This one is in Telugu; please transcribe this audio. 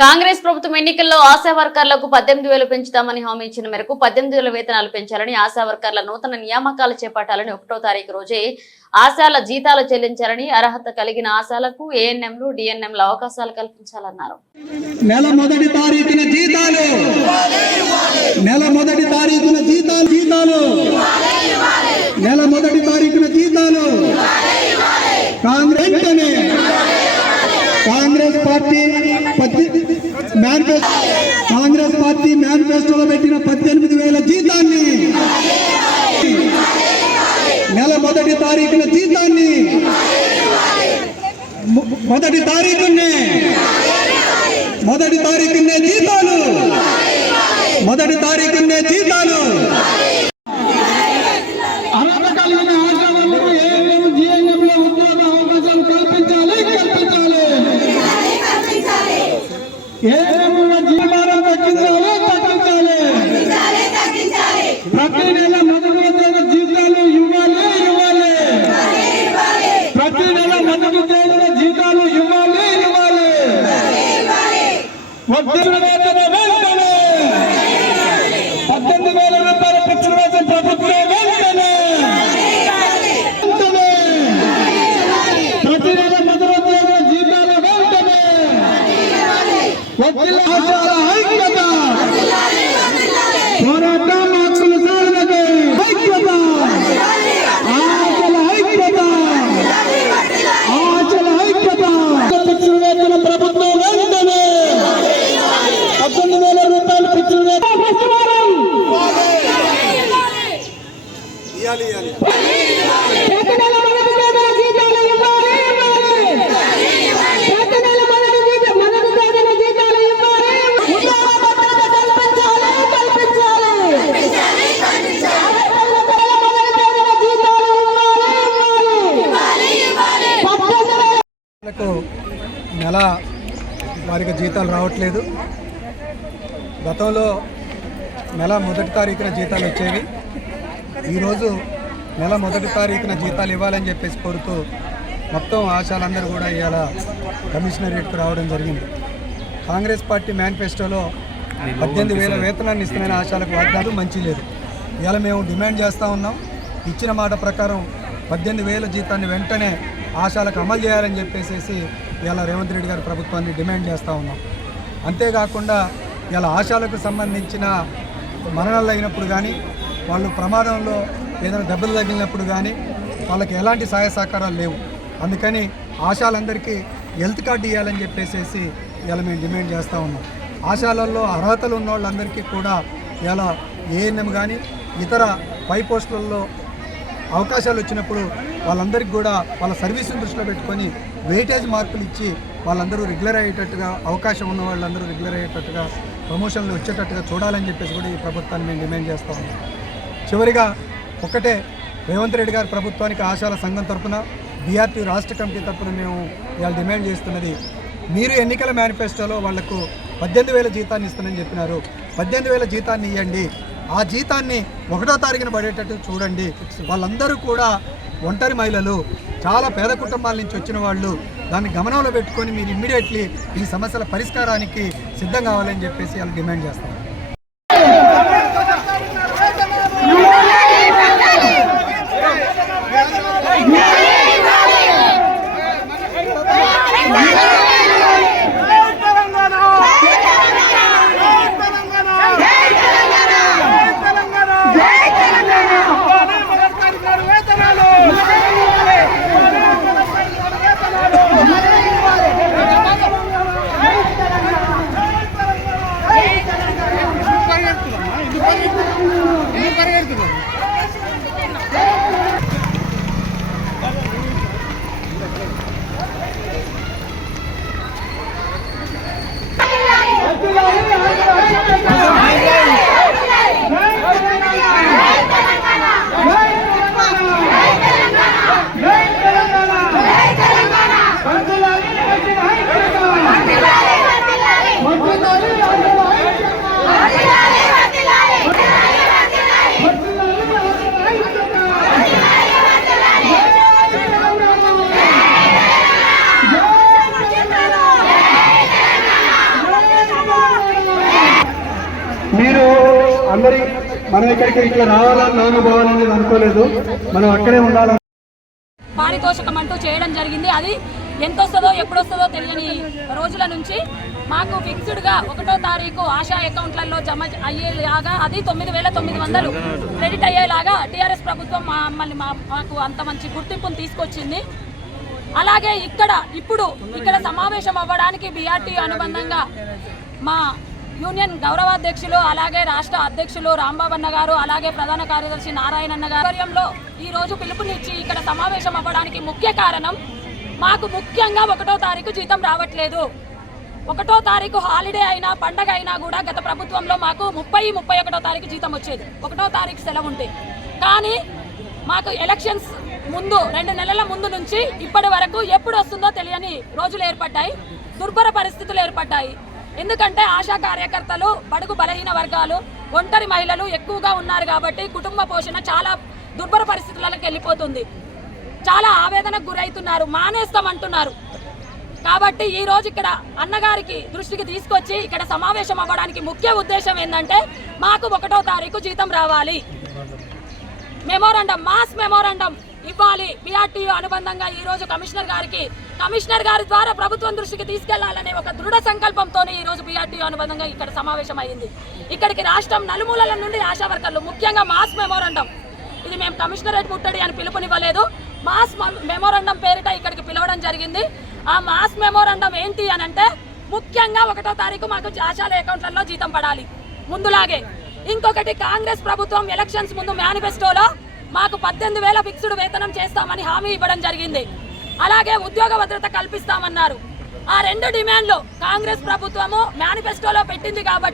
కాంగ్రెస్ ప్రభుత్వం ఎన్నికల్లో ఆశా వర్కర్లకు 18,000 పెంచుతామని హామీ ఇచ్చిన మేరకు 18,000 వేతనాలు పెంచాలని, ఆశా వర్కర్ల నూతన నియామకాలు చేపట్టాలని 1వ తారీఖు రోజే ఆశాల జీతాలు చెల్లించాలని, అర్హత కలిగిన ఆశాలకు ఏఎన్ఎంలు, డిఎన్ఎంల అవకాశాలు కల్పించాలన్నారు. నెల మొదటి తారీఖున జీతాలు నెల మొదటి తారీఖున కాంగ్రెస్ పార్టీ మేనిఫెస్టోలో పెట్టిన 18,000 జీతాన్ని, నెల మొదటి తారీఖున జీతాన్ని మొదటి తారీఖునే జీతాలు ప్రతి నెల మొదటి జీతాలు ఇవ్వాలి. ప్రతి నెల మొదటి జీతాలు ఇవ్వాలి. 18,000 రూపాయలు పెంచిన ప్రభుత్వం వెంటనే ప్రతి నెల మొదటి జీతాలు వెంటనే ఐక్యత పోరాటం హక్కుల సాధనకు ఐక్యత పిచ్చిన వేతన ప్రభుత్వం వెంటనే 18,000 రూపాయలు పిచ్చిన నెల వారికి జీతాలు రావట్లేదు. గతంలో నెల మొదటి తారీఖున జీతాలు వచ్చేవి. ఈరోజు నెల మొదటి తారీఖున జీతాలు ఇవ్వాలని చెప్పేసి కోరుతూ మొత్తం ఆశాలందరూ కూడా ఇవాళ కమిషనరేట్కు రావడం జరిగింది. కాంగ్రెస్ పార్టీ మేనిఫెస్టోలో 18,000 వేతనాన్ని ఇస్తున్న ఆశాలకు వాగ్దానం మంచి లేదు. ఇవాళ మేము డిమాండ్ చేస్తూ ఉన్నాం. ఇచ్చిన మాట ప్రకారం 18,000 జీతాన్ని వెంటనే ఆశాలకు అమలు చేయాలని చెప్పేసి ఇలా రేవంత్ రెడ్డి గారి ప్రభుత్వాన్ని డిమాండ్ చేస్తూ ఉన్నాం. అంతేకాకుండా ఇలా ఆశాలకు సంబంధించిన మరణాలు అయినప్పుడు కానీ, వాళ్ళు ప్రమాదంలో ఏదైనా దెబ్బలు తగిలినప్పుడు కానీ వాళ్ళకి ఎలాంటి సహాయ సహకారాలు లేవు. అందుకని ఆశాలందరికీ హెల్త్ కార్డు ఇవ్వాలని చెప్పేసి ఇలా మేము డిమాండ్ చేస్తూ ఉన్నాం. ఆశాలలో అర్హతలు ఉన్న వాళ్ళందరికీ కూడా ఇలా ఏఎన్ఎం కానీ ఇతర పై పోస్టులలో అవకాశాలు వచ్చినప్పుడు వాళ్ళందరికీ కూడా వాళ్ళ సర్వీసును దృష్టిలో పెట్టుకొని వెయిటేజ్ మార్కులు ఇచ్చి వాళ్ళందరూ రెగ్యులర్ అయ్యేటట్టుగా, అవకాశం ఉన్న వాళ్ళందరూ రెగ్యులర్ అయ్యేటట్టుగా, ప్రమోషన్లు వచ్చేటట్టుగా చూడాలని చెప్పేసి కూడా ఈ ప్రభుత్వాన్ని మేము డిమాండ్ చేస్తూ ఉన్నాం. చివరిగా ఒకటే, రేవంత్ రెడ్డి గారి ప్రభుత్వానికి ఆశాల సంఘం తరఫున, బీఆర్టీ రాష్ట్ర కమిటీ తరఫున మేము ఇవాళ డిమాండ్ చేస్తున్నది, మీరు ఎన్నికల మేనిఫెస్టోలో వాళ్లకు 18,000 జీతాన్ని ఇస్తానని చెప్పినారు. 18,000 జీతాన్ని ఇవ్వండి. ఆ జీతాన్ని 1వ తారీఖున పడేటట్టు చూడండి. వాళ్ళందరూ కూడా ఒంటరి మహిళలు, చాలా పేద కుటుంబాల నుంచి వచ్చిన వాళ్ళు. దాన్ని గమనంలో పెట్టుకొని మీరు ఇమ్మీడియట్లీ ఈ సమస్యల పరిష్కారానికి సిద్ధం కావాలని చెప్పేసి వాళ్ళు డిమాండ్ చేస్తాం. మనం ఇక్కడికి ఇట్లా రావాలని నాన్న పోవాలనేది అనుకోలేదు. మనం అక్కడే ఉండాలని పారితోషికం అంటూ చేయడం జరిగింది. అది ఎంత వస్తుందో ఎప్పుడు వస్తుందో తెలియని రోజుల నుంచి మాకు ఫిక్స్డ్గా 1వ తారీఖు ఆశా అకౌంట్లలో జమ అయ్యేలాగా అది 9,900 క్రెడిట్ అయ్యేలాగా టీఆర్ఎస్ ప్రభుత్వం మమ్మల్ని మాకు అంత మంచి గుర్తింపును తీసుకొచ్చింది. అలాగే ఇక్కడ సమావేశం అవ్వడానికి బీఆర్టీ అనుబంధంగా మా యూనియన్ గౌరవాధ్యక్షులు అలాగే రాష్ట్ర అధ్యక్షులు రాంబాబన్న గారు అలాగే ప్రధాన కార్యదర్శి నారాయణన్న గారి ఆధ్వర్యంలో ఈ రోజు పిలుపునిచ్చి ఇక్కడ సమావేశం అవ్వడానికి ముఖ్య కారణం మాకు ముఖ్యంగా 1వ తారీఖు జీతం రావట్లేదు. 1వ తారీఖు హాలిడే అయినా పండగ అయినా కూడా గత ప్రభుత్వంలో మాకు 30-31వ తారీఖు జీతం వచ్చేది. 1వ తారీఖు సెలవు ఉంటే కానీ మాకు ఎలక్షన్స్ ముందు 2 నెలల ముందు నుంచి ఇప్పటి వరకు ఎప్పుడు వస్తుందో తెలియని రోజులు ఏర్పడ్డాయి. దుర్భర పరిస్థితులు ఏర్పడ్డాయి. ఎందుకంటే ఆశా కార్యకర్తలు బడుగు బలహీన వర్గాలు ఒంటరి మహిళలు ఎక్కువగా ఉన్నారు కాబట్టి కుటుంబ పోషణ చాలా దుర్భర పరిస్థితులకు వెళ్ళిపోతుంది. చాలా ఆవేదనకు గురవుతున్నారు, మానేస్తామంటున్నారు. కాబట్టి ఈ రోజు ఇక్కడ అన్నగారికి దృష్టికి తీసుకొచ్చి ఇక్కడ సమావేశం అవ్వడానికి ముఖ్య ఉద్దేశం ఏంటంటే మాకు 1వ తారీఖు జీతం రావాలి, మెమోరాండం మాస్ మెమోరాండం ఇవ్వాలి. బీఆర్టీ అనుబంధంగా ఈ రోజు కమిషనర్ గారి ద్వారా ప్రభుత్వం దృష్టికి తీసుకెళ్లాలనే ఒక దృఢ సంకల్పంతో ఈ రోజు బీఆర్టీ అనుబంధంగా ఇక్కడ సమావేశం అయింది. ఇక్కడికి రాష్ట్రం నలుమూలల నుండి ఆశా వర్కర్లు ముఖ్యంగా మాస్ మెమోరాండం, ఇది మేము కమిషనరేట్ ముట్టడి అని పిలుపునివ్వలేదు, మాస్ మెమోరాండం పేరిట ఇక్కడికి పిలవడం జరిగింది. ఆ మాస్ మెమోరాండం ఏంటి అని అంటే ముఖ్యంగా 1వ తారీఖు మాకు ఆశాల అకౌంట్లలో జీతం పడాలి ముందులాగే. ఇంకొకటి కాంగ్రెస్ ప్రభుత్వం ఎలక్షన్స్ ముందు మేనిఫెస్టోలో మాకు 18,000 ఫిక్స్డ్ వేతనం చేస్తామని హామీ ఇవ్వడం జరిగింది. అలాగే ఉద్యోగ భద్రత కల్పిస్తామన్నారు. ఆ 2 డిమాండ్లు కాంగ్రెస్ ప్రభుత్వము మేనిఫెస్టోలో పెట్టింది కాబట్టి